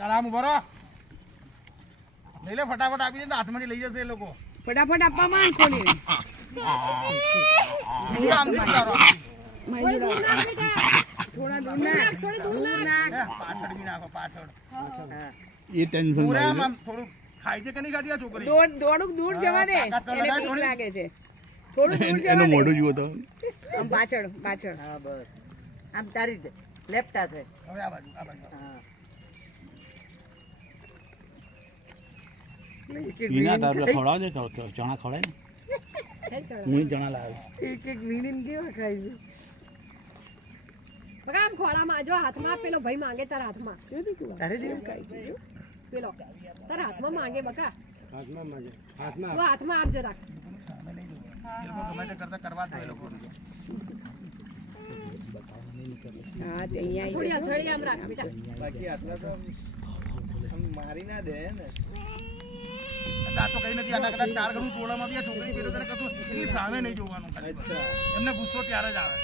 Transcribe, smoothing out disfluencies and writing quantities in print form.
તારામ ભરો લઈ લે ફટાફટ આપી દે તો હાથમાંથી લઈ જશે એ લોકો ફટાફટ આપવા માંડ કોને પાછળ બી નાખો પાછળ એ ટેન્શન થોડું ખાઈ છે કે નહીં ખાધી આ છોકરી થોડુંક દૂર જવા દે એને બીક લાગે છે થોડું દૂર જવા એનું દે મોઢું જુઓ તો આમ પાછળ હા બસ આમ તારી લેફ્ટ હાથે હવે આ બાજુ હા ઈના તારું ખવડાવ દે ચણા ખવડાય ને હું ચણા લાવ એક વીણીને કેવા ખાઈ છે બગા આમ ખોળામાં જો હાથમાં પેલો ભાઈ માંગે તારા હાથમાં તારે જેવું પેલો તારા હાથમાં માંગે બકા હાથમાં માંગે તું હાથમાં આપ જરાક સામે નહીં જોવું. એ લોકો ગમે તે કરતા કરવા દે એ લોકોને હા તે અહીંયા થોડી હથેળી આમ રાખ બેટા બાકી આટલા તો મારી ના દે ને આ તો કઈ નથી આના કદાચ 4 ગણું ટોળામાં બી આ છોકરી પેલો તને કશું એની સામે નહીં જોવાનું ખાલી બસ. એમને ગુસ્સો ત્યારે જ આવે